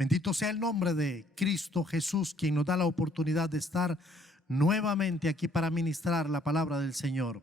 Bendito sea el nombre de Cristo Jesús, quien nos da la oportunidad de estar nuevamente aquí para ministrar la palabra del Señor.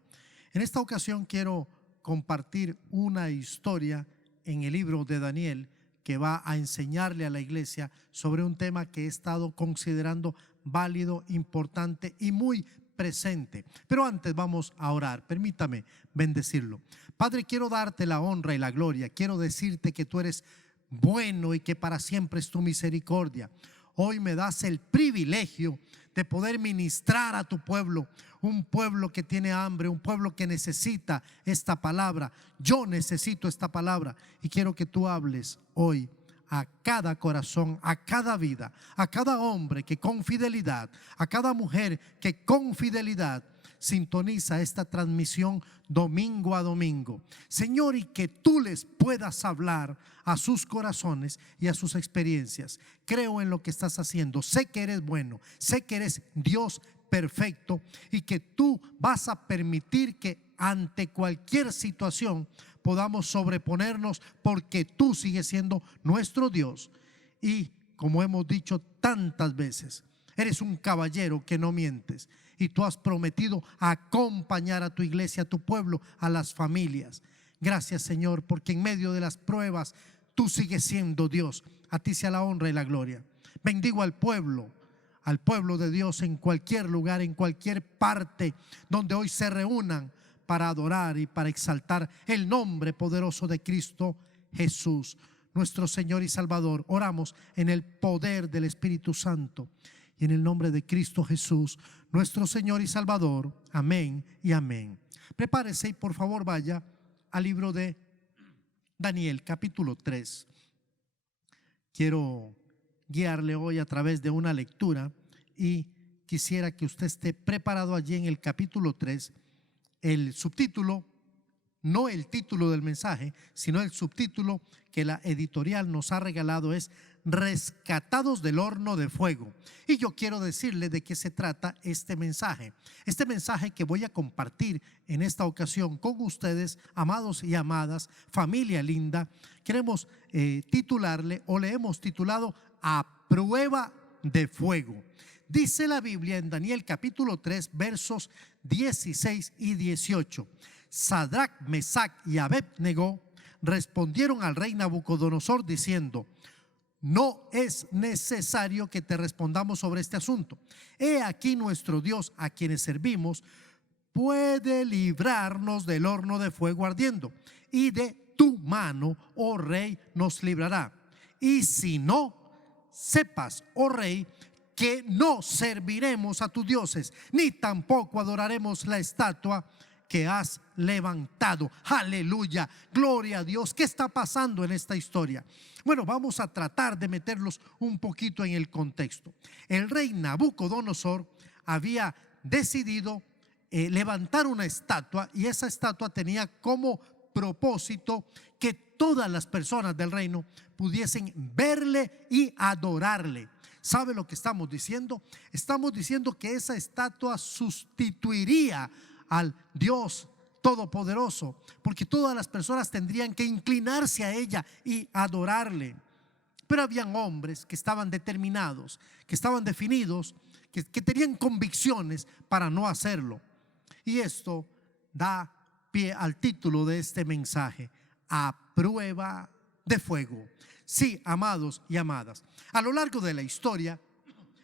En esta ocasión quiero compartir una historia en el libro de Daniel que va a enseñarle a la iglesia sobre un tema que he estado considerando válido, importante y muy presente. Pero antes vamos a orar. Permítame bendecirlo. Padre, quiero darte la honra y la gloria. Quiero decirte que tú eres bueno y que para siempre es tu misericordia. Hoy me das el privilegio de poder ministrar a tu pueblo, un pueblo que tiene hambre, un pueblo que necesita esta palabra. Yo necesito esta palabra y quiero que tú hables hoy a cada corazón, a cada vida, a cada hombre que con fidelidad, a cada mujer que con fidelidad sintoniza esta transmisión domingo a domingo, Señor, y que tú les puedas hablar a sus corazones y a sus experiencias. Creo en lo que estás haciendo, sé que eres bueno, sé que eres Dios perfecto y que tú vas a permitir que ante cualquier situación podamos sobreponernos, porque tú sigues siendo nuestro Dios. Y como hemos dicho tantas veces, eres un caballero que no mientes, y tú has prometido acompañar a tu iglesia, a tu pueblo, a las familias. Gracias, Señor, porque en medio de las pruebas tú sigues siendo Dios. A ti sea la honra y la gloria. Bendigo al pueblo de Dios en cualquier lugar, en cualquier parte donde hoy se reúnan para adorar y para exaltar el nombre poderoso de Cristo Jesús, nuestro Señor y Salvador. Oramos en el poder del Espíritu Santo y en el nombre de Cristo Jesús, nuestro Señor y Salvador. Amén y amén. Prepárese y por favor vaya al libro de Daniel, capítulo 3. Quiero guiarle hoy a través de una lectura y quisiera que usted esté preparado allí en el capítulo 3. El subtítulo, no el título del mensaje, sino el subtítulo que la editorial nos ha regalado es Rescatados del horno de fuego. Y yo quiero decirle de qué se trata este mensaje. Este mensaje que voy a compartir en esta ocasión con ustedes, amados y amadas, familia linda, queremos titularle, o le hemos titulado, A Prueba de Fuego. Dice la Biblia en Daniel capítulo 3 versos 16 y 18: Sadrac, Mesac y Abed-Nego respondieron al rey Nabucodonosor diciendo: no es necesario que te respondamos sobre este asunto. He aquí nuestro Dios, a quienes servimos, puede librarnos del horno de fuego ardiendo, y de tu mano, oh rey, nos librará. Y si no, sepas, oh rey, que no serviremos a tus dioses, ni tampoco adoraremos la estatua que has levantado. Aleluya, gloria a Dios. ¿Qué está pasando en esta historia? Bueno, vamos a tratar de meterlos un poquito en el contexto. El rey Nabucodonosor había decidido levantar una estatua, y esa estatua tenía como propósito que todas las personas del reino pudiesen verle y adorarle. ¿Sabe lo que estamos diciendo? Estamos diciendo que esa estatua sustituiría al Dios Todopoderoso, porque todas las personas tendrían que inclinarse a ella y adorarle. Pero habían hombres que estaban determinados, que estaban definidos, que tenían convicciones para no hacerlo. Y esto da pie al título de este mensaje: A Prueba de Fuego. Sí, amados y amadas, a lo largo de la historia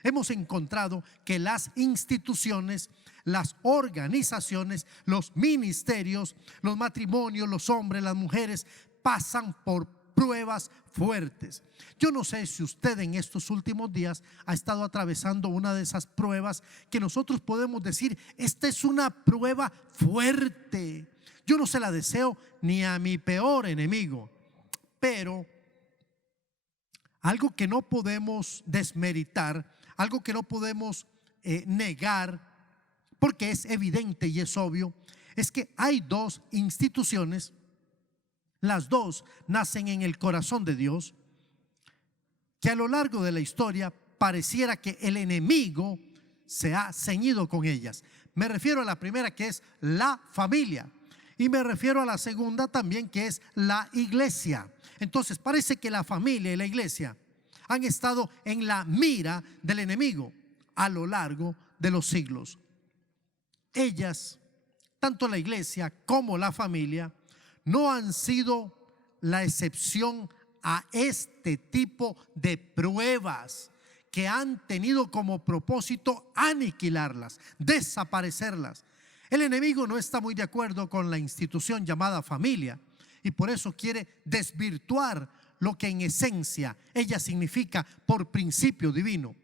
hemos encontrado que las instituciones, las organizaciones, los ministerios, los matrimonios, los hombres, las mujeres pasan por pruebas fuertes. Yo no sé si usted en estos últimos días ha estado atravesando una de esas pruebas que nosotros podemos decir: esta es una prueba fuerte. Yo no se la deseo ni a mi peor enemigo, pero algo que no podemos desmeritar, algo que no podemos negar, porque es evidente y es obvio, es que hay dos instituciones, las dos nacen en el corazón de Dios, que a lo largo de la historia pareciera que el enemigo se ha ceñido con ellas. Me refiero a la primera, que es la familia, y me refiero a la segunda también, que es la iglesia. Entonces parece que la familia y la iglesia han estado en la mira del enemigo a lo largo de los siglos. Ellas, tanto la iglesia como la familia, no han sido la excepción a este tipo de pruebas que han tenido como propósito aniquilarlas, desaparecerlas. El enemigo no está muy de acuerdo con la institución llamada familia y por eso quiere desvirtuar lo que en esencia ella significa por principio divino.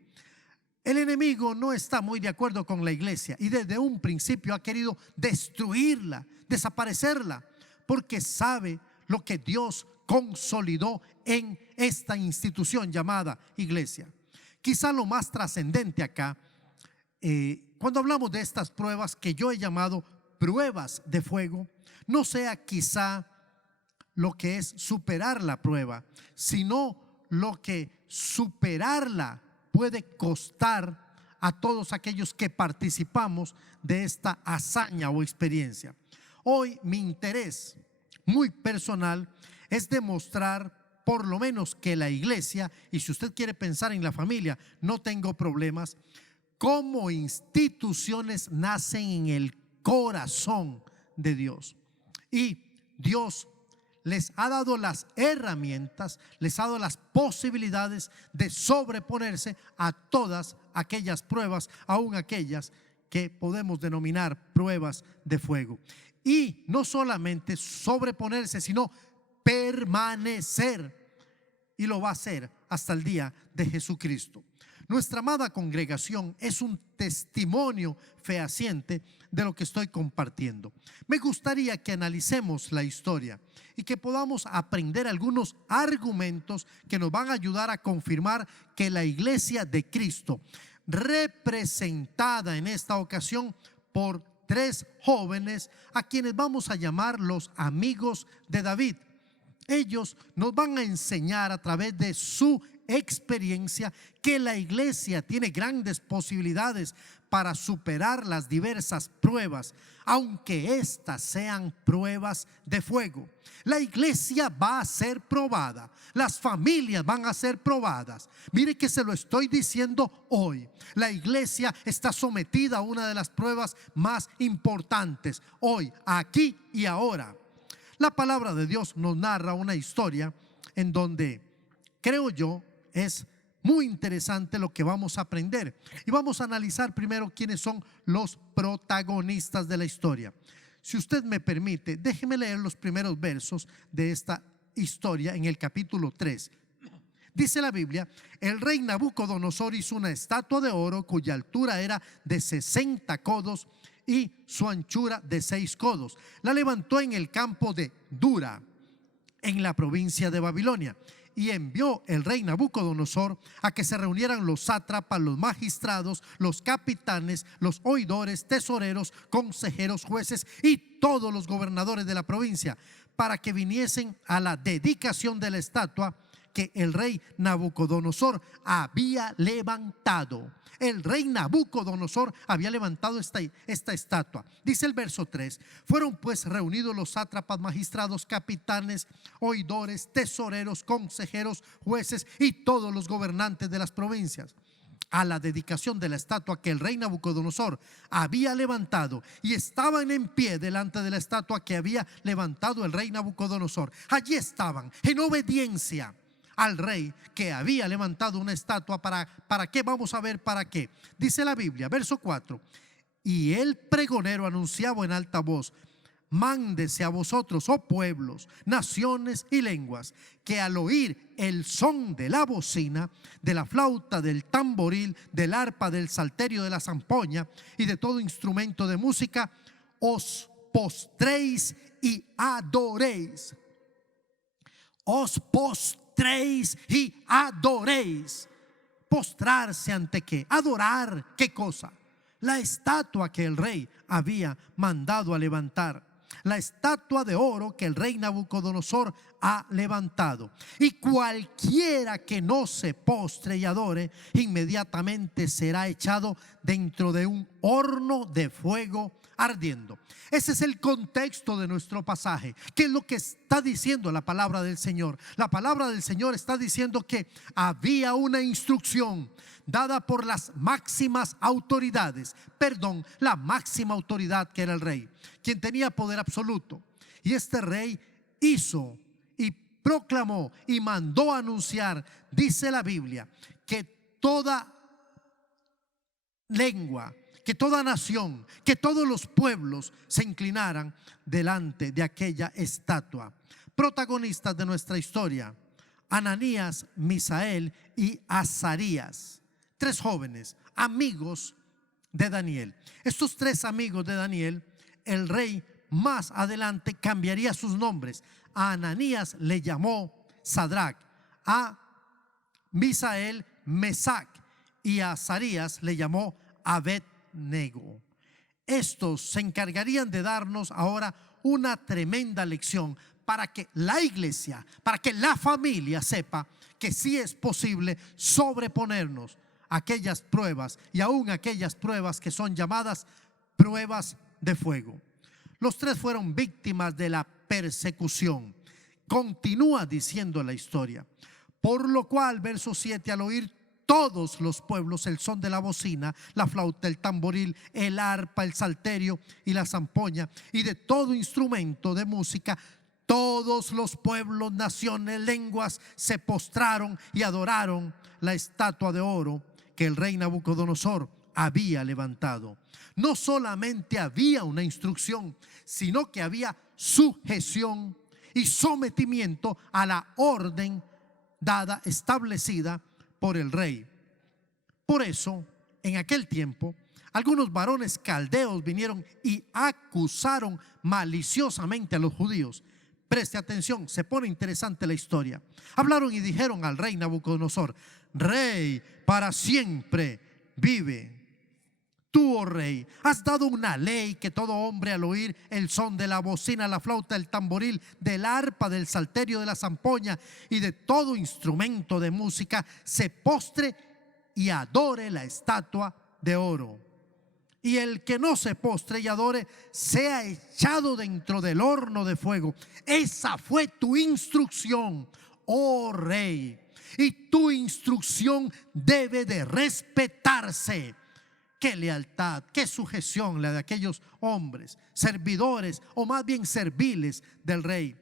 El enemigo no está muy de acuerdo con la iglesia y desde un principio ha querido destruirla, desaparecerla, porque sabe lo que Dios consolidó en esta institución llamada iglesia. Quizá lo más trascendente acá, cuando hablamos de estas pruebas que yo he llamado pruebas de fuego, no sea quizá lo que es superar la prueba, sino lo que superarla puede costar a todos aquellos que participamos de esta hazaña o experiencia. Hoy mi interés muy personal es demostrar por lo menos que la iglesia, y si usted quiere pensar en la familia, no tengo problemas, como instituciones nacen en el corazón de Dios. Y Dios les ha dado las herramientas, les ha dado las posibilidades de sobreponerse a todas aquellas pruebas, aun aquellas que podemos denominar pruebas de fuego. Y no solamente sobreponerse, sino permanecer. Y lo va a hacer hasta el día de Jesucristo. Nuestra amada congregación es un testimonio fehaciente de lo que estoy compartiendo. Me gustaría que analicemos la historia y que podamos aprender algunos argumentos que nos van a ayudar a confirmar que la iglesia de Cristo, representada en esta ocasión por 3 jóvenes a quienes vamos a llamar los amigos de David, ellos nos van a enseñar a través de su experiencia que la iglesia tiene grandes posibilidades para superar las diversas pruebas, aunque éstas sean pruebas de fuego. La iglesia va a ser probada, las familias van a ser probadas. Mire que se lo estoy diciendo hoy. La iglesia está sometida a una de las pruebas más importantes hoy, aquí y ahora. La palabra de Dios nos narra una historia en donde, creo yo, es muy interesante lo que vamos a aprender. Y vamos a analizar primero quiénes son los protagonistas de la historia. Si usted me permite, déjeme leer los primeros versos de esta historia en el capítulo 3. Dice la Biblia: el rey Nabucodonosor hizo una estatua de oro cuya altura era de 60 codos y su anchura de 6 codos. La levantó en el campo de Dura, en la provincia de Babilonia. Y envió el rey Nabucodonosor a que se reunieran los sátrapas, los magistrados, los capitanes, los oidores, tesoreros, consejeros, jueces y todos los gobernadores de la provincia, para que viniesen a la dedicación de la estatua que el rey Nabucodonosor había levantado. El rey Nabucodonosor había levantado esta estatua. Dice el verso 3: fueron pues reunidos los sátrapas, magistrados, capitanes, oidores, tesoreros, consejeros, jueces y todos los gobernantes de las provincias a la dedicación de la estatua que el rey Nabucodonosor había levantado, y estaban en pie delante de la estatua que había levantado el rey Nabucodonosor. Allí estaban en obediencia al rey que había levantado una estatua. ¿Para qué? Vamos a ver para qué. Dice la Biblia, verso 4: y el pregonero anunciaba en alta voz: mándese a vosotros, oh pueblos, naciones y lenguas, que al oír el son de la bocina, de la flauta, del tamboril, del arpa, del salterio, de la zampoña y de todo instrumento de música, os postréis y adoréis. Os postréis y adoréis. Postrarse ante qué, adorar qué cosa. La estatua que el rey había mandado a levantar, la estatua de oro que el rey Nabucodonosor ha levantado. Y cualquiera que no se postre y adore, inmediatamente será echado dentro de un horno de fuego ardiendo. Ese es el contexto de nuestro pasaje. ¿Qué es lo que está diciendo la palabra del Señor? La palabra del Señor está diciendo que había una instrucción dada por las máximas autoridades, la máxima autoridad, que era el rey, quien tenía poder absoluto. Y este rey hizo y proclamó y mandó anunciar, dice la Biblia, que toda lengua, que toda nación, que todos los pueblos se inclinaran delante de aquella estatua. Protagonistas de nuestra historia: Ananías, Misael y Azarías, tres jóvenes amigos de Daniel. Estos tres amigos de Daniel, el rey más adelante cambiaría sus nombres. A Ananías le llamó Sadrach, a Misael Mesac y a Azarías le llamó Abed-nego. Estos se encargarían de darnos ahora una tremenda lección para que la iglesia, para que la familia sepa que sí es posible sobreponernos a aquellas pruebas, y aún aquellas pruebas que son llamadas pruebas de fuego. Los tres fueron víctimas de la persecución. Continúa diciendo la historia: por lo cual, verso 7, al oír todos los pueblos el son de la bocina, la flauta, el tamboril, el arpa, el salterio y la zampoña, y de todo instrumento de música, todos los pueblos, naciones, lenguas se postraron y adoraron la estatua de oro que el rey Nabucodonosor había levantado. No solamente había una instrucción, sino que había sujeción y sometimiento a la orden dada, establecida por el rey. Por eso, en aquel tiempo, algunos varones caldeos vinieron y acusaron maliciosamente a los judíos. Preste atención, se pone interesante la historia. Hablaron y dijeron al rey Nabucodonosor: Rey, para siempre vive. Tú, oh rey, has dado una ley que todo hombre, al oír el son de la bocina, la flauta, el tamboril, del arpa, del salterio, de la zampoña y de todo instrumento de música, se postre y adore la estatua de oro. Y el que no se postre y adore sea echado dentro del horno de fuego. Esa fue tu instrucción, oh rey, y tu instrucción debe de respetarse. Qué lealtad, qué sujeción la de aquellos hombres, servidores o más bien serviles del rey.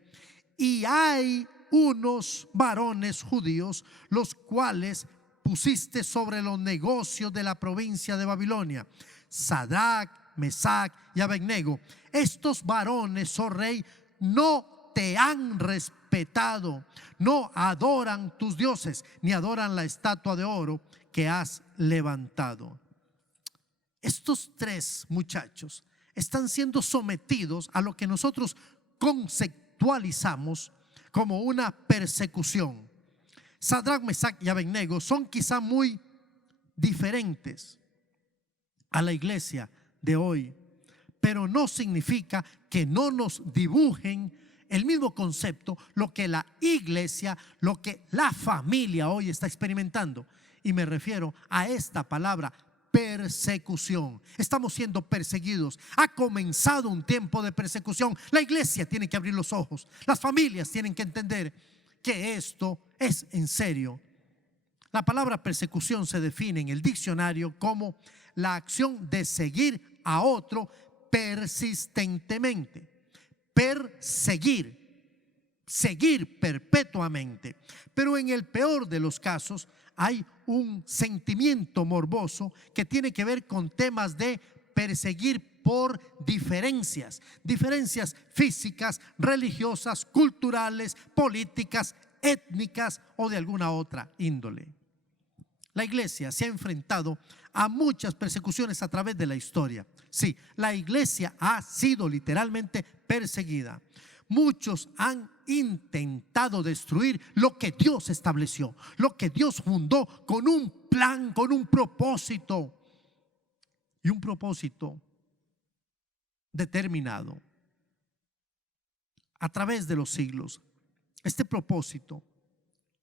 Y hay unos varones judíos, los cuales pusiste sobre los negocios de la provincia de Babilonia: Sadrach, Mesac y Abed-nego. Estos varones, oh rey, no te han respetado, no adoran tus dioses, ni adoran la estatua de oro que has levantado. Estos tres muchachos están siendo sometidos a lo que nosotros conceptualizamos como una persecución. Sadrach, Mesac y Abed-nego son quizá muy diferentes a la iglesia de hoy, pero no significa que no nos dibujen el mismo concepto, lo que la iglesia, lo que la familia hoy está experimentando. Y me refiero a esta palabra: persecución. Estamos siendo perseguidos. Ha comenzado un tiempo de persecución. La iglesia tiene que abrir los ojos. Las familias tienen que entender que esto es en serio. La palabra persecución se define en el diccionario como la acción de seguir a otro persistentemente. Perseguir, seguir perpetuamente. Pero en el peor de los casos hay un sentimiento morboso que tiene que ver con temas de perseguir por diferencias físicas, religiosas, culturales, políticas, étnicas o de alguna otra índole. La iglesia se ha enfrentado a muchas persecuciones a través de la historia. Sí, la iglesia ha sido literalmente perseguida. Muchos han intentado destruir lo que Dios estableció, lo que Dios fundó con un plan, con un propósito, y un propósito determinado a través de los siglos. Este propósito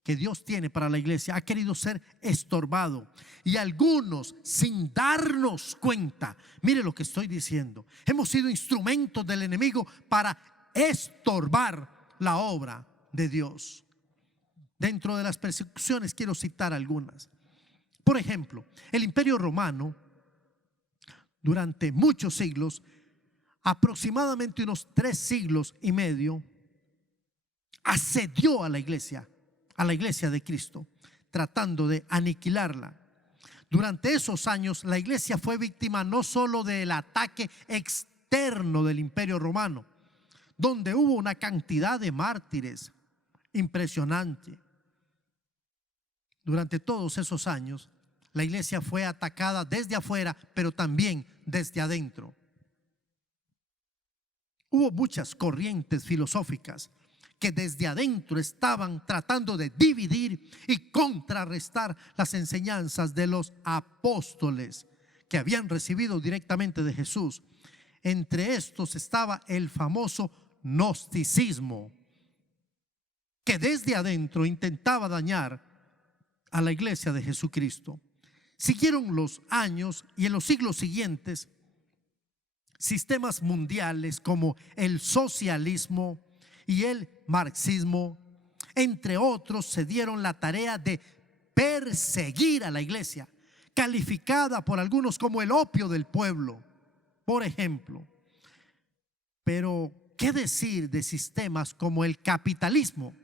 que Dios tiene para la iglesia ha querido ser estorbado. Y algunos, sin darnos cuenta, mire lo que estoy diciendo, hemos sido instrumentos del enemigo para estorbar la obra de Dios. Dentro de las persecuciones quiero citar algunas. Por ejemplo, el Imperio Romano, durante muchos siglos, aproximadamente unos 3 siglos y medio, asedió a la iglesia de Cristo, tratando de aniquilarla. Durante esos años, la iglesia fue víctima no solo del ataque externo del Imperio Romano, donde hubo una cantidad de mártires impresionante. Durante todos esos años, la iglesia fue atacada desde afuera, pero también desde adentro. Hubo muchas corrientes filosóficas que desde adentro estaban tratando de dividir y contrarrestar las enseñanzas de los apóstoles que habían recibido directamente de Jesús. Entre estos estaba el famoso gnosticismo, que desde adentro intentaba dañar a la iglesia de Jesucristo. Siguieron los años y en los siglos siguientes, sistemas mundiales como el socialismo y el marxismo, entre otros, se dieron la tarea de perseguir a la iglesia, calificada por algunos como el opio del pueblo, por ejemplo. Pero, ¿qué decir de sistemas como el capitalismo,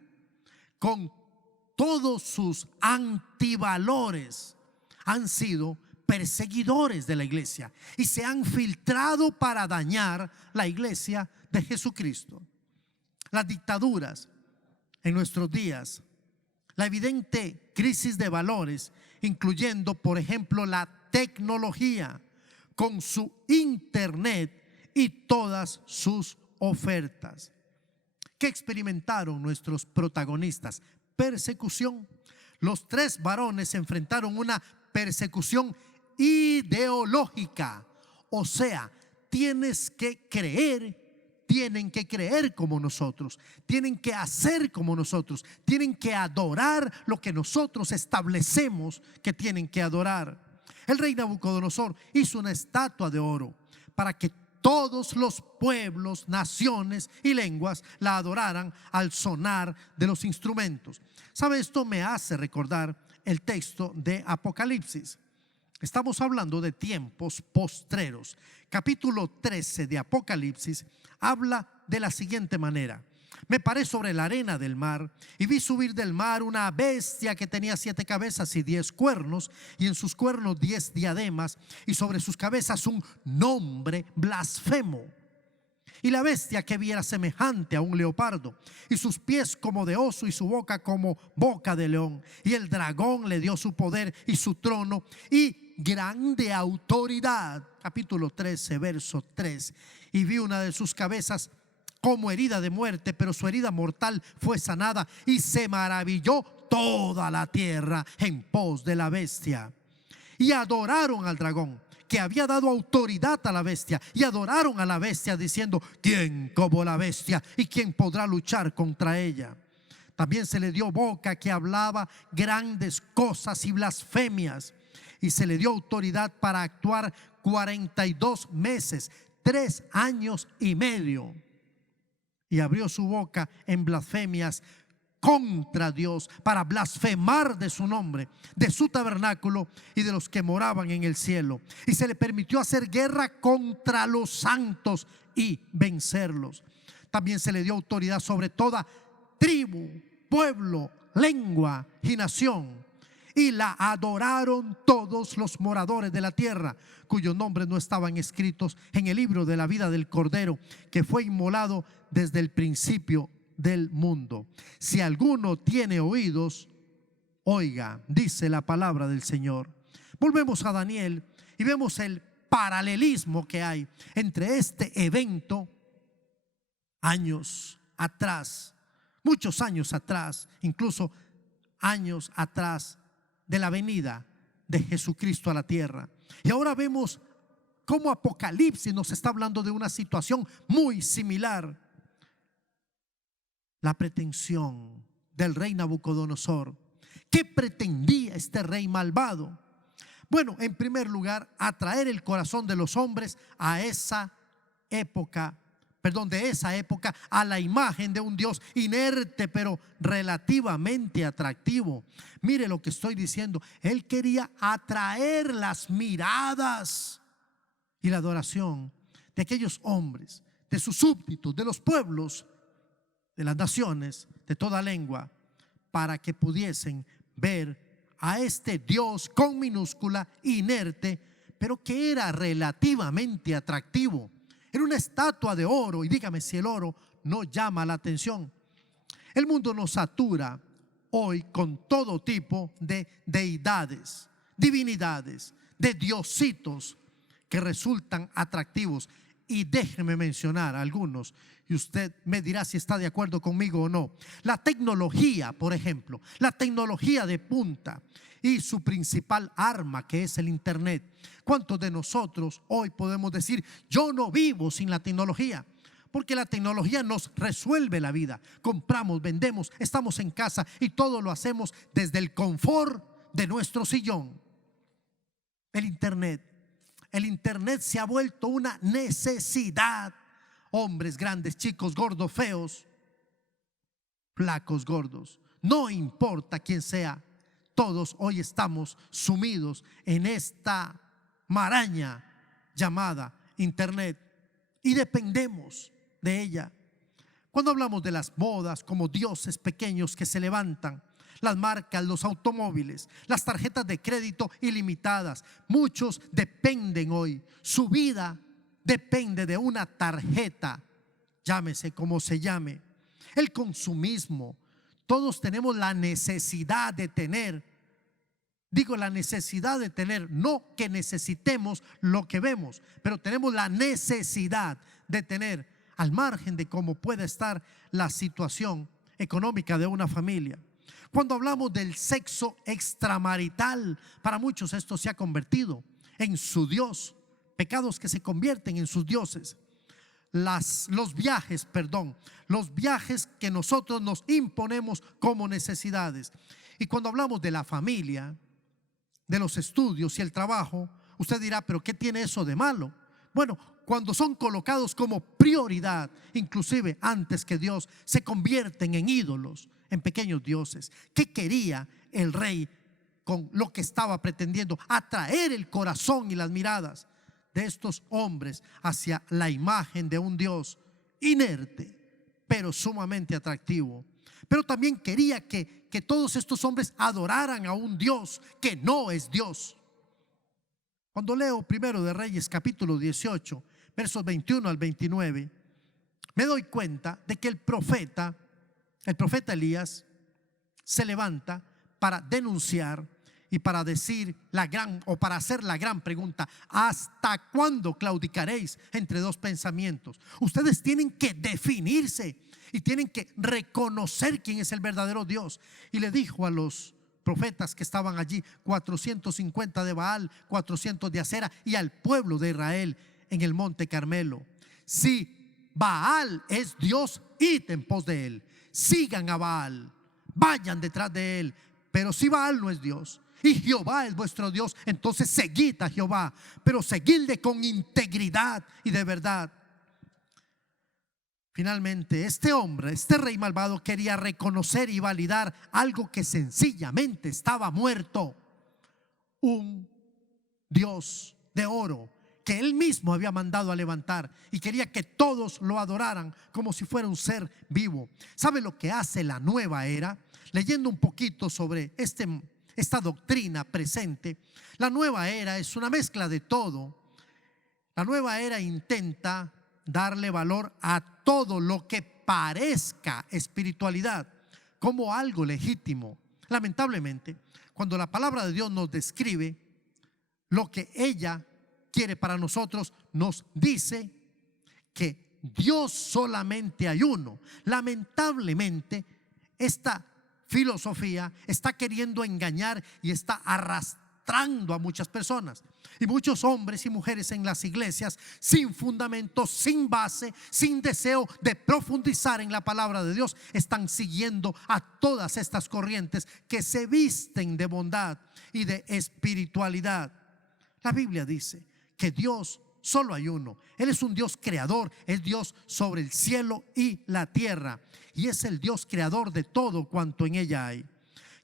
con todos sus antivalores? Han sido perseguidores de la iglesia y se han filtrado para dañar la iglesia de Jesucristo. Las dictaduras en nuestros días, la evidente crisis de valores, incluyendo por ejemplo la tecnología con su internet y todas sus ofertas. ¿Qué experimentaron nuestros protagonistas? Persecución. Los 3 varones enfrentaron una persecución ideológica, o sea, tienen que creer como nosotros, tienen que hacer como nosotros, tienen que adorar lo que nosotros establecemos que tienen que adorar. El rey Nabucodonosor hizo una estatua de oro para que todos los pueblos, naciones y lenguas la adoraran al sonar de los instrumentos. ¿Sabe? Esto me hace recordar el texto de Apocalipsis. Estamos hablando de tiempos postreros. Capítulo 13 de Apocalipsis habla de la siguiente manera: me paré sobre la arena del mar y vi subir del mar una bestia que tenía 7 cabezas y 10 cuernos, y en sus cuernos 10 diademas, y sobre sus cabezas un nombre blasfemo. Y la bestia que vi era semejante a un leopardo, y sus pies como de oso, y su boca como boca de león. Y el dragón le dio su poder y su trono y grande autoridad. Capítulo 13, verso 3. Y vi una de sus cabezas como herida de muerte, pero su herida mortal fue sanada, y se maravilló toda la tierra en pos de la bestia. Y adoraron al dragón, que había dado autoridad a la bestia, y adoraron a la bestia diciendo: ¿quién como la bestia? ¿Y quién podrá luchar contra ella? También se le dio boca que hablaba grandes cosas y blasfemias, y se le dio autoridad para actuar 42 meses, 3 años y medio. Y abrió su boca en blasfemias contra Dios, para blasfemar de su nombre, de su tabernáculo y de los que moraban en el cielo. Y se le permitió hacer guerra contra los santos y vencerlos. También se le dio autoridad sobre toda tribu, pueblo, lengua y nación. Y la adoraron todos los moradores de la tierra, cuyos nombres no estaban escritos en el libro de la vida del Cordero, que fue inmolado desde el principio del mundo. Si alguno tiene oídos, oiga, dice la palabra del Señor. Volvemos a Daniel y vemos el paralelismo que hay entre este evento años atrás, muchos años atrás, incluso años atrás de la venida de Jesucristo a la tierra. Y ahora vemos cómo Apocalipsis nos está hablando de una situación muy similar. La pretensión del rey Nabucodonosor. ¿Qué pretendía este rey malvado? Bueno, en primer lugar, atraer el corazón de los hombres a esa época, de esa época, a la imagen de un Dios inerte pero relativamente atractivo. Mire lo que estoy diciendo. Él quería atraer las miradas y la adoración de aquellos hombres, de sus súbditos, de los pueblos, de las naciones, de toda lengua, para que pudiesen ver a este Dios con minúscula, inerte, pero que era relativamente atractivo. Era una estatua de oro, y dígame si el oro no llama la atención. El mundo nos satura hoy con todo tipo de deidades, divinidades, de diositos que resultan atractivos. Y déjeme mencionar algunos, y usted me dirá si está de acuerdo conmigo o no. La tecnología, por ejemplo, la tecnología de punta y su principal arma, que es el internet. ¿Cuántos de nosotros hoy podemos decir: yo no vivo sin la tecnología? Porque la tecnología nos resuelve la vida. Compramos, vendemos, estamos en casa y todo lo hacemos desde el confort de nuestro sillón. El internet se ha vuelto una necesidad. Hombres grandes, chicos, gordos, feos, flacos, gordos, no importa quién sea, todos hoy estamos sumidos en esta maraña llamada internet y dependemos de ella. Cuando hablamos de las modas como dioses pequeños que se levantan, las marcas, los automóviles, las tarjetas de crédito ilimitadas, muchos dependen hoy, su vida depende de una tarjeta, llámese como se llame. El consumismo, todos tenemos la necesidad de tener, digo la necesidad de tener, no que necesitemos lo que vemos, pero tenemos la necesidad de tener, al margen de cómo pueda estar la situación económica de una familia. Cuando hablamos del sexo extramarital, para muchos esto se ha convertido en su Dios, pecados que se convierten en sus dioses. Los viajes que nosotros nos imponemos como necesidades. Y cuando hablamos de la familia, de los estudios y el trabajo, usted dirá: ¿pero qué tiene eso de malo? Bueno, cuando son colocados como prioridad, inclusive antes que Dios, se convierten en ídolos, en pequeños dioses. ¿Qué quería el rey con lo que estaba pretendiendo? Atraer el corazón y las miradas de estos hombres hacia la imagen de un Dios inerte, pero sumamente atractivo. Pero también quería que todos estos hombres adoraran a un Dios que no es Dios. Cuando leo Primero de Reyes capítulo 18, versos 21 al 29, me doy cuenta de que el profeta Elías se levanta para denunciar y para decir para hacer la gran pregunta: ¿hasta cuándo claudicaréis entre dos pensamientos? Ustedes tienen que definirse y tienen que reconocer quién es el verdadero Dios. Y le dijo a los profetas que estaban allí, 450 de Baal, 400 de Acera, y al pueblo de Israel en el monte Carmelo: si Baal es Dios, id en pos de él, sigan a Baal, vayan detrás de él. Pero si Baal no es Dios y Jehová es vuestro Dios, entonces seguid a Jehová, pero seguidle con integridad y de verdad. Finalmente, este rey malvado, quería reconocer y validar algo que sencillamente estaba muerto: un Dios de oro que él mismo había mandado a levantar, y quería que todos lo adoraran como si fuera un ser vivo. ¿Sabe lo que hace la nueva era? Leyendo un poquito sobre esta doctrina presente, la nueva era es una mezcla de todo. La nueva era intenta darle valor a todo lo que parezca espiritualidad como algo legítimo. Lamentablemente, cuando la palabra de Dios nos describe lo que ella quiere para nosotros, nos dice que Dios solamente hay uno. Lamentablemente, esta filosofía está queriendo engañar y está arrastrando a muchas personas. Y muchos hombres y mujeres en las iglesias sin fundamento, sin base, sin deseo de profundizar en la palabra de Dios, están siguiendo a todas estas corrientes que se visten de bondad y de espiritualidad. La Biblia dice que Dios solo hay uno. Él es un Dios creador, es Dios sobre el cielo y la tierra, y es el Dios creador de todo cuanto en ella hay.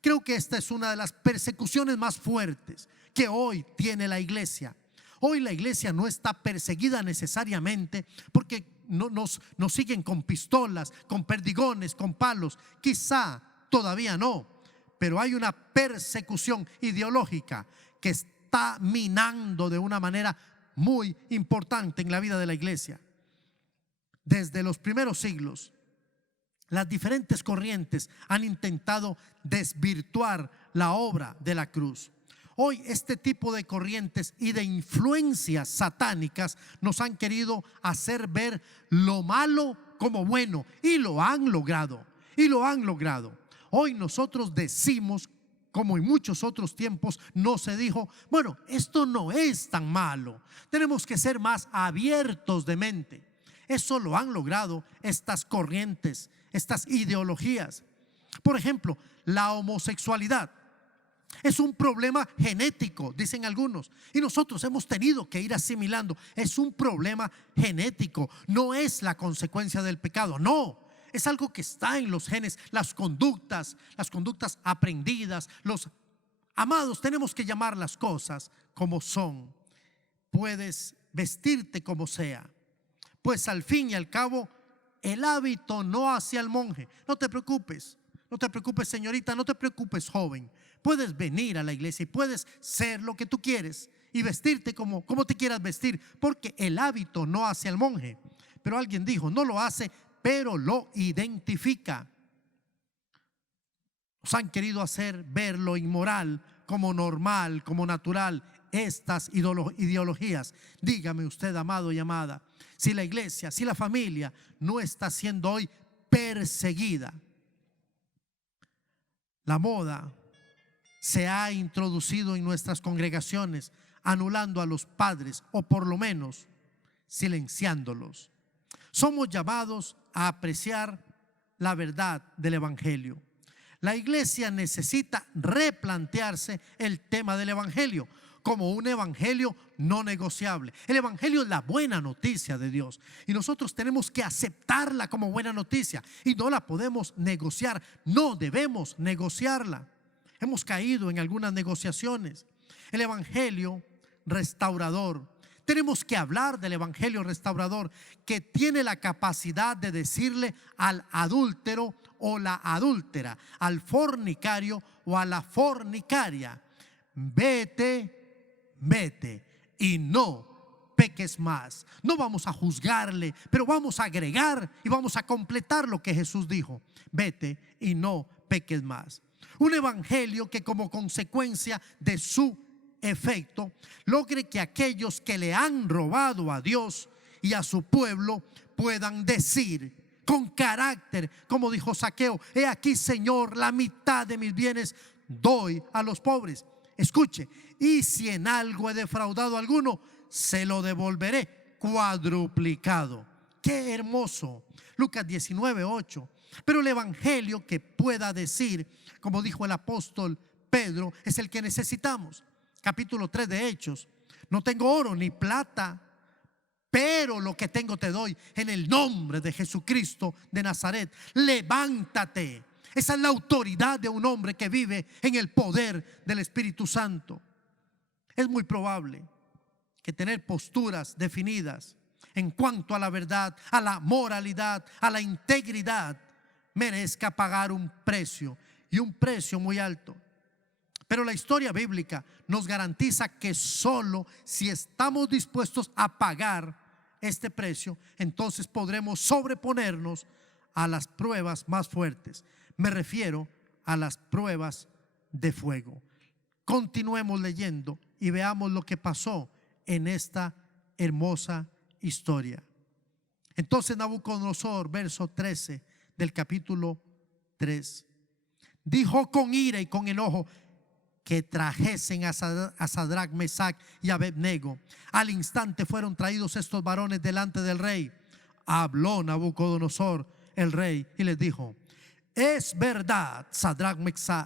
Creo que esta es una de las persecuciones más fuertes que hoy tiene la iglesia. Hoy la iglesia no está perseguida necesariamente porque nos siguen con pistolas, con perdigones, con palos. Quizá todavía no, pero hay una persecución ideológica que está minando de una manera muy importante en la vida de la iglesia. Desde los primeros siglos, las diferentes corrientes han intentado desvirtuar la obra de la cruz. Hoy este tipo de corrientes y de influencias satánicas nos han querido hacer ver lo malo como bueno, y lo han logrado, Hoy nosotros decimos, como en muchos otros tiempos no se dijo, bueno, esto no es tan malo, tenemos que ser más abiertos de mente. Eso lo han logrado estas corrientes, estas ideologías. Por ejemplo, la homosexualidad es un problema genético, dicen algunos, y nosotros hemos tenido que ir asimilando. Es un problema genético, no es la consecuencia del pecado, no. Es algo que está en los genes, las conductas aprendidas. Los amados, tenemos que llamar las cosas como son. Puedes vestirte como sea, pues al fin y al cabo el hábito no hace al monje. No te preocupes señorita, no te preocupes joven. Puedes venir a la iglesia y puedes ser lo que tú quieres y vestirte como te quieras vestir, porque el hábito no hace al monje. Pero alguien dijo, no lo hace, pero lo identifica. Nos han querido hacer ver lo inmoral como normal, como natural. Estas ideologías, dígame usted, amado y amada, si la iglesia, si la familia no está siendo hoy perseguida. La moda se ha introducido en nuestras congregaciones, anulando a los padres o por lo menos silenciándolos. Somos llamados a apreciar la verdad del evangelio. La iglesia necesita replantearse el tema del evangelio como un evangelio no negociable. El evangelio es la buena noticia de Dios y nosotros tenemos que aceptarla como buena noticia y no la podemos negociar, no debemos negociarla. Hemos caído en algunas negociaciones. El evangelio restaurador, tenemos que hablar del evangelio restaurador que tiene la capacidad de decirle al adúltero o la adúltera, al fornicario o a la fornicaria, vete y no peques más. No vamos a juzgarle, pero vamos a agregar y vamos a completar lo que Jesús dijo: vete y no peques más. Un evangelio que como consecuencia de su efecto logre que aquellos que le han robado a Dios y a su pueblo puedan decir con carácter, como dijo Zaqueo: he aquí, Señor, la mitad de mis bienes doy a los pobres. Escuche, y si en algo he defraudado a alguno, se lo devolveré cuadruplicado. Qué hermoso. Lucas 19:8. Pero el evangelio que pueda decir, como dijo el apóstol Pedro, es el que necesitamos. Capítulo 3 de Hechos: no tengo oro ni plata, pero lo que tengo te doy. En el nombre de Jesucristo de Nazaret, levántate. Esa es la autoridad de un hombre que vive en el poder del Espíritu Santo. Es muy probable que tener posturas definidas en cuanto a la verdad, a la moralidad, a la integridad, merezca pagar un precio, y un precio muy alto. Pero la historia bíblica nos garantiza que solo si estamos dispuestos a pagar este precio, entonces podremos sobreponernos a las pruebas más fuertes. Me refiero a las pruebas de fuego. Continuemos leyendo y veamos lo que pasó en esta hermosa historia. Entonces Nabucodonosor, verso 13 del capítulo 3, dijo con ira y con enojo: que trajesen a Sadrach, Mesach y Abednego. Al instante fueron traídos estos varones delante del rey. Habló Nabucodonosor, el rey, y les dijo: es verdad, Sadrach,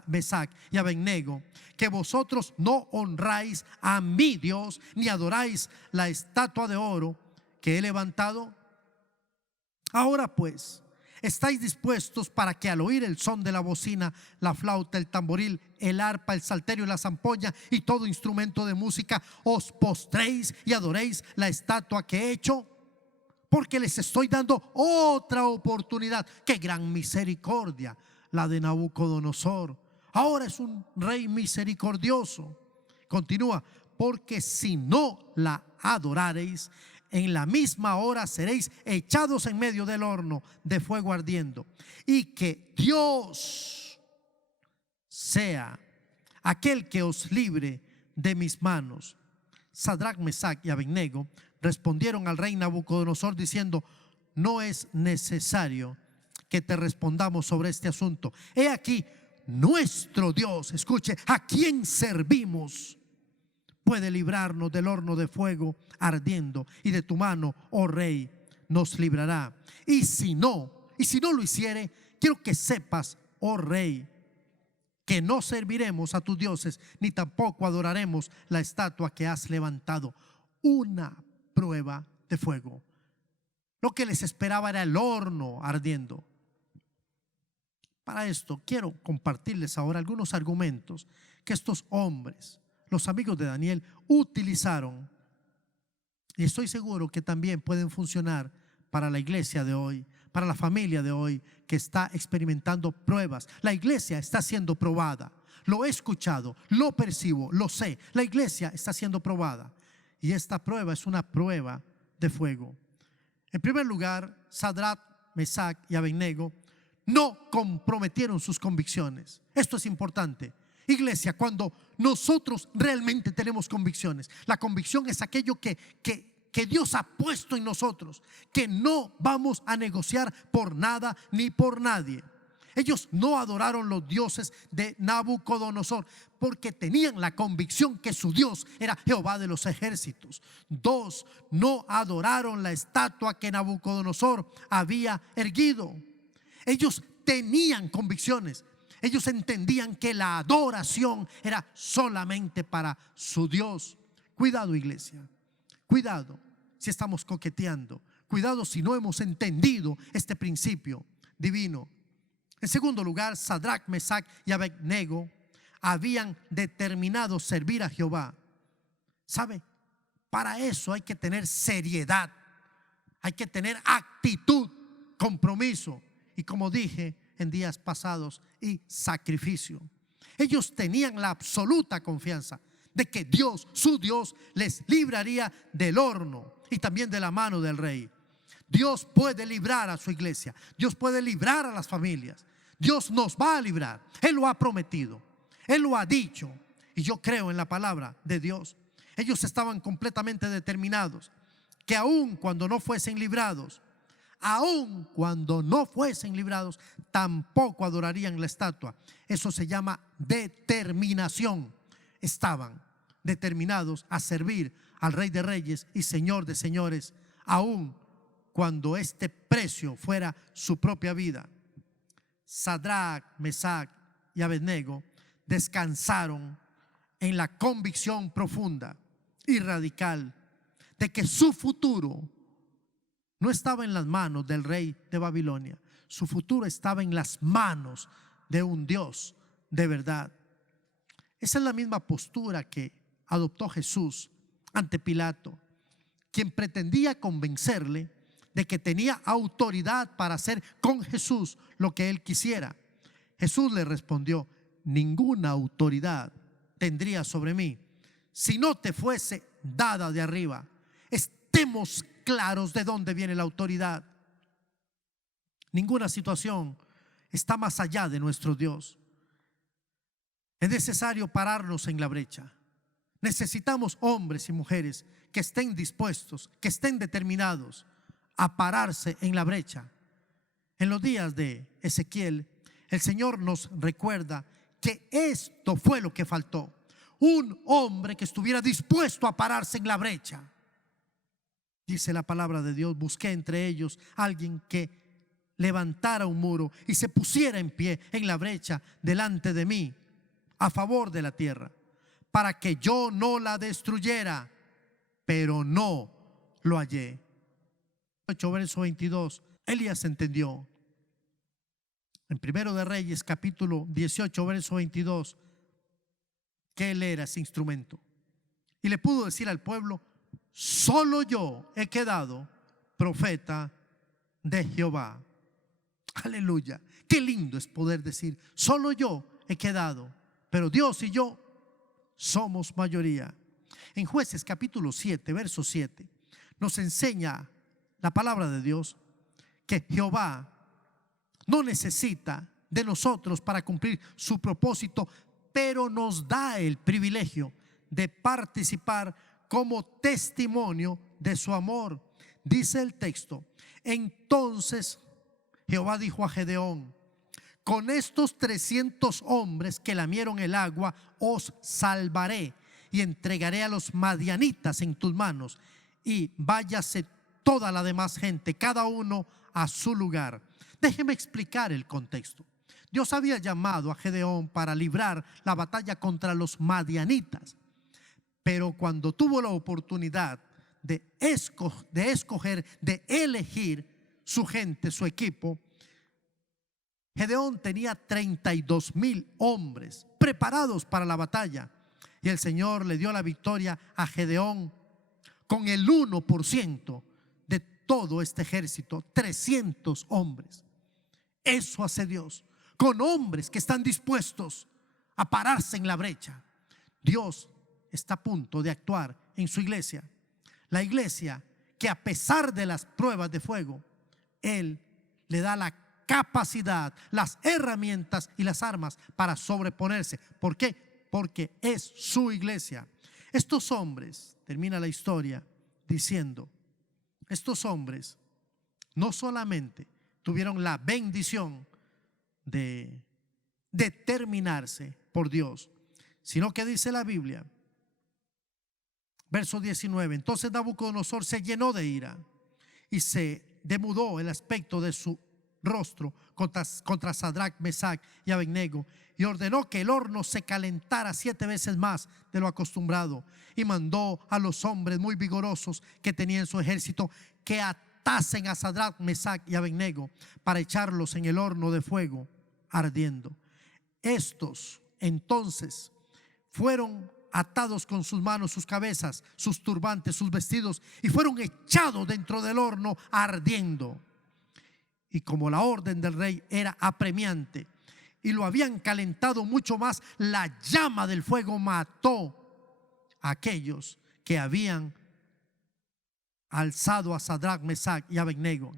Mesach y Abednego, que vosotros no honráis a mi Dios, ni adoráis la estatua de oro que he levantado. Ahora pues, ¿estáis dispuestos para que al oír el son de la bocina, la flauta, el tamboril, el arpa, el salterio y la zampoña y todo instrumento de música, os postréis y adoréis la estatua que he hecho? Porque les estoy dando otra oportunidad. ¡Qué gran misericordia la de Nabucodonosor! Ahora es un rey misericordioso. Continúa: porque si no la adorareis, en la misma hora seréis echados en medio del horno de fuego ardiendo. Y que Dios sea aquel que os libre de mis manos. Sadrach, Mesach y Abednego respondieron al rey Nabucodonosor diciendo: no es necesario que te respondamos sobre este asunto. He aquí, nuestro Dios, escuche, a quien servimos, puede librarnos del horno de fuego ardiendo, y de tu mano, oh rey, nos librará. Y si no lo hiciere, quiero que sepas, oh rey, que no serviremos a tus dioses, ni tampoco adoraremos la estatua que has levantado. Una prueba de fuego. Lo que les esperaba era el horno ardiendo. Para esto quiero compartirles ahora algunos argumentos que estos hombres, los amigos de Daniel, utilizaron, y estoy seguro que también pueden funcionar para la iglesia de hoy, para la familia de hoy que está experimentando pruebas. La iglesia está siendo probada. Lo he escuchado, lo percibo, lo sé. La iglesia está siendo probada, y esta prueba es una prueba de fuego. En primer lugar, Sadrach, Mesach y Abednego no comprometieron sus convicciones. Esto es importante. Iglesia, cuando nosotros realmente tenemos convicciones, la convicción es aquello que Dios ha puesto en nosotros, que no vamos a negociar por nada ni por nadie. Ellos no adoraron los dioses de Nabucodonosor porque tenían la convicción que su Dios era Jehová de los ejércitos. Dos, no adoraron la estatua que Nabucodonosor había erguido. Ellos tenían convicciones. Ellos entendían que la adoración era solamente para su Dios. Cuidado, iglesia. Cuidado si estamos coqueteando. Cuidado si no hemos entendido este principio divino. En segundo lugar, Sadrach, Mesach y Abednego habían determinado servir a Jehová. ¿Sabe? Para eso hay que tener seriedad, hay que tener actitud, compromiso y, como dije en días pasados, y sacrificio. Ellos tenían la absoluta confianza de que Dios, su Dios, les libraría del horno y también de la mano del rey. Dios puede librar a su iglesia. Dios puede librar a las familias. Dios nos va a librar. Él lo ha prometido. Él lo ha dicho. Y yo creo en la palabra de Dios. Ellos estaban completamente determinados que aun cuando no fuesen librados, tampoco adorarían la estatua. Eso se llama determinación. Estaban determinados a servir al Rey de Reyes y Señor de Señores, aun cuando este precio fuera su propia vida. Sadrach, Mesach y Abednego descansaron en la convicción profunda y radical de que su futuro no estaba en las manos del rey de Babilonia. Su futuro estaba en las manos de un Dios de verdad. Esa es la misma postura que adoptó Jesús ante Pilato, quien pretendía convencerle de que tenía autoridad para hacer con Jesús lo que él quisiera. Jesús le respondió: ninguna autoridad tendría sobre mí si no te fuese dada de arriba. Estemos claros de dónde viene la autoridad. Ninguna situación está más allá de nuestro Dios. Es necesario pararnos en la brecha. Necesitamos hombres y mujeres que estén dispuestos, que estén determinados a pararse en la brecha. En los días de Ezequiel, el Señor nos recuerda que esto fue lo que faltó. Un hombre que estuviera dispuesto a pararse en la brecha. Dice la palabra de Dios: busqué entre ellos alguien que levantara un muro y se pusiera en pie en la brecha delante de mí, a favor de la tierra, para que yo no la destruyera, pero no lo hallé. 8 verso 22. Elías entendió. En Primero de Reyes, capítulo 18, verso 22, que él era ese instrumento. Y le pudo decir al pueblo: solo yo he quedado profeta de Jehová. Aleluya. Qué lindo es poder decir: solo yo he quedado, pero Dios y yo somos mayoría. En Jueces capítulo 7, verso 7, nos enseña la palabra de Dios que Jehová no necesita de nosotros para cumplir su propósito, pero nos da el privilegio de participar como testimonio de su amor. Dice el texto: entonces Jehová dijo a Gedeón: con estos 300 hombres que lamieron el agua os salvaré y entregaré a los madianitas en tus manos, y váyase toda la demás gente, cada uno a su lugar. Déjeme explicar el contexto. Dios había llamado a Gedeón para librar la batalla contra los madianitas, pero cuando tuvo la oportunidad de escoger, de elegir su gente, su equipo, Gedeón tenía 32,000 hombres preparados para la batalla, y el Señor le dio la victoria a Gedeón con el 1% de todo este ejército, 300 hombres. Eso hace Dios con hombres que están dispuestos a pararse en la brecha. Dios está a punto de actuar en su iglesia, la iglesia que a pesar de las pruebas de fuego, Él le da la capacidad, las herramientas y las armas para sobreponerse. ¿Por qué? Porque es su iglesia. Estos hombres, termina la historia diciendo, estos hombres no solamente tuvieron la bendición de determinarse por Dios, sino que dice la Biblia, verso 19: entonces Nabucodonosor se llenó de ira y se demudó el aspecto de su rostro contra Sadrach, Mesach y Abednego, y ordenó que el horno se calentara 7 veces más de lo acostumbrado, y mandó a los hombres muy vigorosos que tenía en su ejército que atasen a Sadrach, Mesach y Abednego para echarlos en el horno de fuego ardiendo. Estos entonces fueron atados con sus manos, sus cabezas, sus turbantes, sus vestidos, y fueron echados dentro del horno ardiendo. Y como la orden del rey era apremiante y lo habían calentado mucho más, la llama del fuego mató a aquellos que habían alzado a Sadrach, Mesach y Abednego.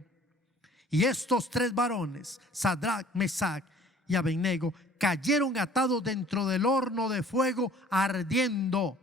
Y estos 3 varones, Sadrach, Mesach y Abednego, cayeron atados dentro del horno de fuego ardiendo.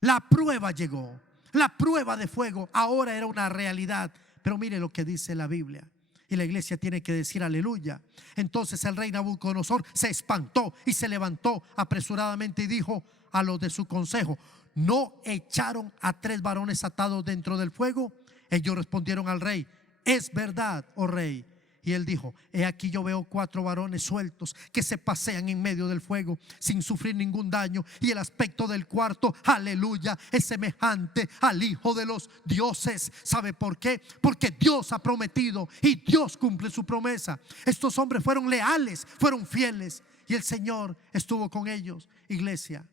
La prueba llegó. La prueba de fuego ahora era una realidad. Pero mire lo que dice la Biblia, y la iglesia tiene que decir aleluya. Entonces el rey Nabucodonosor se espantó y se levantó apresuradamente y dijo a los de su consejo: ¿no echaron a 3 varones atados dentro del fuego? Ellos respondieron al rey: es verdad, oh rey. Y él dijo: he aquí yo veo 4 varones sueltos que se pasean en medio del fuego sin sufrir ningún daño, y el aspecto del cuarto, aleluya, es semejante al Hijo de los dioses. ¿Sabe por qué? Porque Dios ha prometido y Dios cumple su promesa. Estos hombres fueron leales, fueron fieles, y el Señor estuvo con ellos. Iglesia,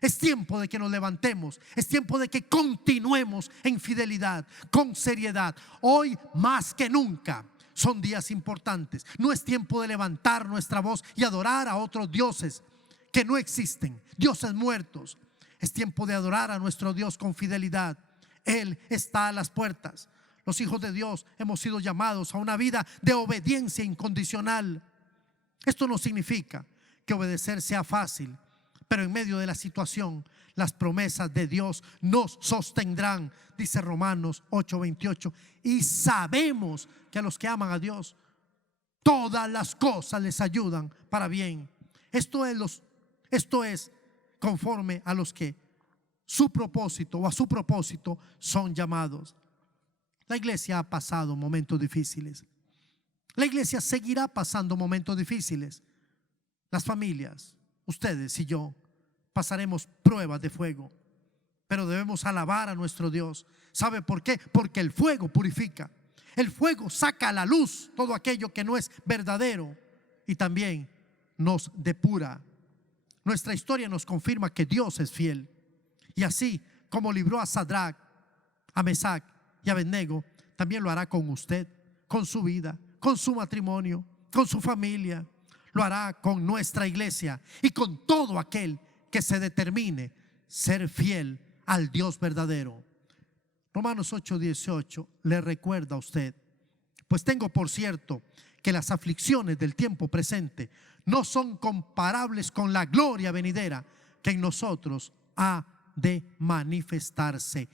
es tiempo de que nos levantemos, es tiempo de que continuemos en fidelidad, con seriedad. Hoy más que nunca son días importantes. No es tiempo de levantar nuestra voz y adorar a otros dioses que no existen, dioses muertos. Es tiempo de adorar a nuestro Dios con fidelidad. Él está a las puertas. Los hijos de Dios hemos sido llamados a una vida de obediencia incondicional. Esto no significa que obedecer sea fácil, pero en medio de la situación, las promesas de Dios nos sostendrán, dice Romanos 8:28. Y sabemos que a los que aman a Dios, todas las cosas les ayudan para bien. Esto es conforme a los que su propósito o a su propósito son llamados. La iglesia ha pasado momentos difíciles. La iglesia seguirá pasando momentos difíciles. Las familias, ustedes y yo, pasaremos pruebas de fuego. Pero debemos alabar a nuestro Dios. ¿Sabe por qué? Porque el fuego purifica. El fuego saca a la luz todo aquello que no es verdadero y también nos depura. Nuestra historia nos confirma que Dios es fiel. Y así como libró a Sadrach, a Mesac y a Abednego, también lo hará con usted, con su vida, con su matrimonio, con su familia. Lo hará con nuestra iglesia y con todo aquel que se determine ser fiel al Dios verdadero. Romanos 8:18 le recuerda a usted: pues tengo por cierto que las aflicciones del tiempo presente no son comparables con la gloria venidera que en nosotros ha de manifestarse.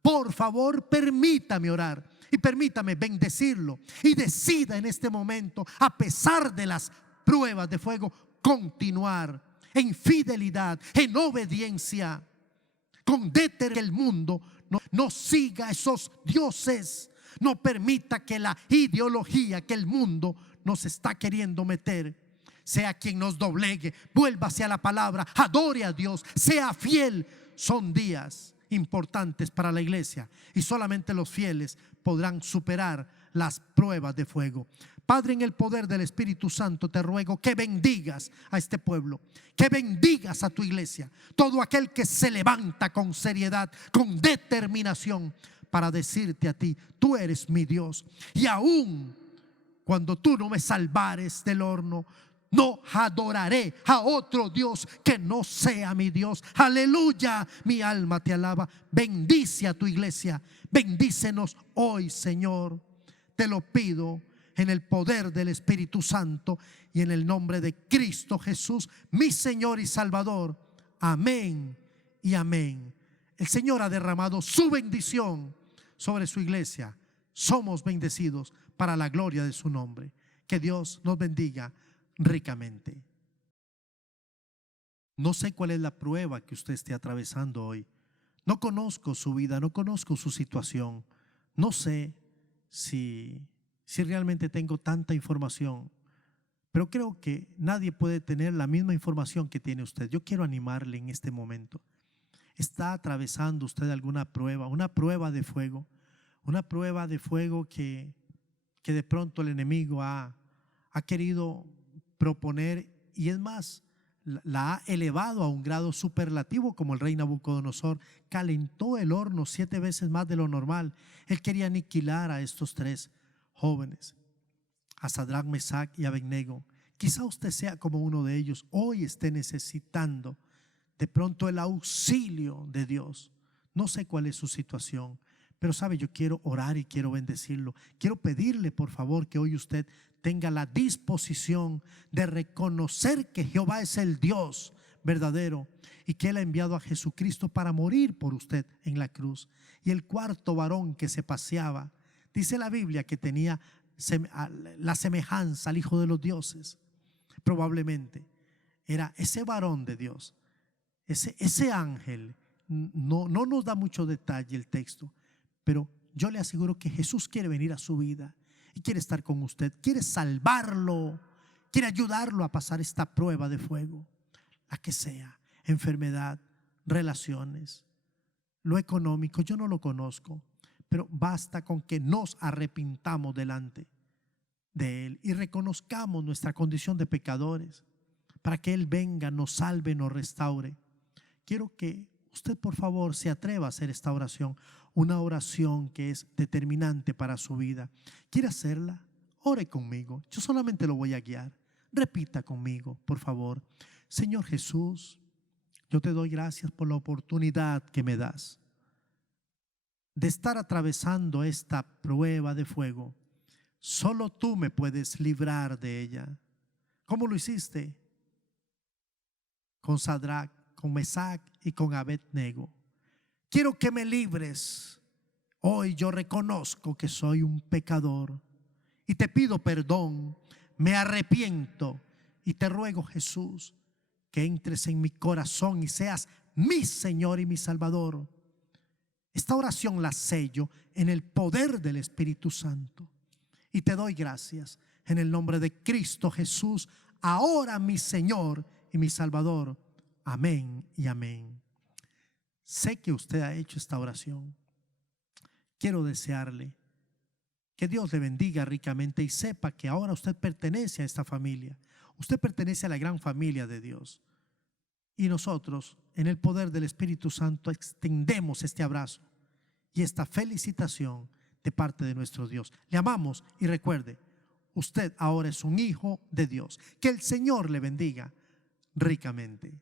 Por favor, permítame orar y permítame bendecirlo, y decida en este momento, a pesar de las pruebas de fuego, continuar en fidelidad, en obediencia, con determinación. Que el mundo no siga esos dioses. No permita que la ideología que el mundo nos está queriendo meter sea quien nos doblegue. Vuélvase a la palabra, adore a Dios, sea fiel. Son días importantes para la iglesia y solamente los fieles podrán superar las pruebas de fuego. Padre, en el poder del Espíritu Santo te ruego que bendigas a este pueblo, que bendigas a tu iglesia, todo aquel que se levanta con seriedad, con determinación para decirte a ti: tú eres mi Dios, y aún cuando tú no me salvares del horno, no adoraré a otro Dios que no sea mi Dios. Aleluya, mi alma te alaba. Bendice a tu iglesia, bendícenos hoy, Señor. Te lo pido en el poder del Espíritu Santo y en el nombre de Cristo Jesús, mi Señor y Salvador. Amén y amén. El Señor ha derramado su bendición sobre su iglesia. Somos bendecidos para la gloria de su nombre. Que Dios nos bendiga ricamente. No sé cuál es la prueba que usted esté atravesando hoy. No conozco su vida, no conozco su situación. No sé si realmente tengo tanta información, pero creo que nadie puede tener la misma información que tiene usted. Yo quiero animarle en este momento. ¿Está atravesando usted alguna prueba, una prueba de fuego? Una prueba de fuego que de pronto el enemigo ha querido proponer, y es más, la ha elevado a un grado superlativo, como el rey Nabucodonosor calentó el horno 7 veces más de lo normal. Él quería aniquilar a estos 3 jóvenes, a Sadrach, Mesac y Abednego. Quizá usted sea como uno de ellos, hoy esté necesitando de pronto el auxilio de Dios. No sé cuál es su situación, pero sabe, yo quiero orar y quiero bendecirlo. Quiero pedirle por favor que hoy usted tenga la disposición de reconocer que Jehová es el Dios verdadero y que Él ha enviado a Jesucristo para morir por usted en la cruz. Y el cuarto varón que se paseaba, dice la Biblia que tenía la semejanza al Hijo de los dioses. Probablemente era ese varón de Dios, ese ángel. No nos da mucho detalle el texto, pero yo le aseguro que Jesús quiere venir a su vida y quiere estar con usted, quiere salvarlo, quiere ayudarlo a pasar esta prueba de fuego, la que sea: enfermedad, relaciones, lo económico. Yo no lo conozco, pero basta con que nos arrepintamos delante de Él y reconozcamos nuestra condición de pecadores para que Él venga, nos salve, nos restaure. Quiero que usted por favor se atreva a hacer esta oración, una oración que es determinante para su vida. ¿Quiere hacerla? Ore conmigo, yo solamente lo voy a guiar. Repita conmigo, por favor: Señor Jesús, yo te doy gracias por la oportunidad que me das de estar atravesando esta prueba de fuego. Solo tú me puedes librar de ella. ¿Cómo lo hiciste? Con Sadrach, con Mesac y con Abednego. Quiero que me libres. Hoy yo reconozco que soy un pecador y te pido perdón. me arrepiento y te ruego, Jesús, que entres en mi corazón y seas mi Señor y mi Salvador. Esta oración la sello en el poder del Espíritu Santo y te doy gracias en el nombre de Cristo Jesús, ahora mi Señor y mi Salvador. Amén y amén. Sé que usted ha hecho esta oración. Quiero desearle que Dios le bendiga ricamente y sepa que ahora usted pertenece a esta familia. Usted pertenece a la gran familia de Dios. Y nosotros, en el poder del Espíritu Santo, extendemos este abrazo y esta felicitación de parte de nuestro Dios. Le amamos y recuerde, usted ahora es un hijo de Dios. Que el Señor le bendiga ricamente.